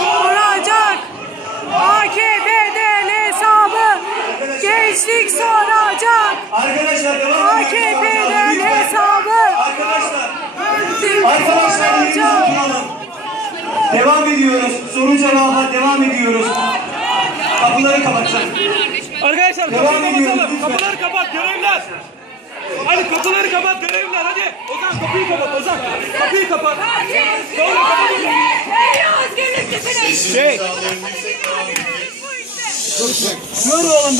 Soracak. AKP'den hesabı gençlik soracak. Arkadaşlar devam. AKP'den hesabı Arkadaşlar, arkadaşlar oturalım. Devam ediyoruz. Soru cevaba devam ediyoruz. Kapıları kapatacağız. Arkadaşlar Devam kapıyı ediyoruz, kapatalım. lütfen. Kapıları kapat görevliler. Hadi kapıları kapat görevliler hadi. Ozan kapıyı kapat Ozan. Kapıyı kapat. Sonra kapat. Sesimizi Şey. Şöyle oğlum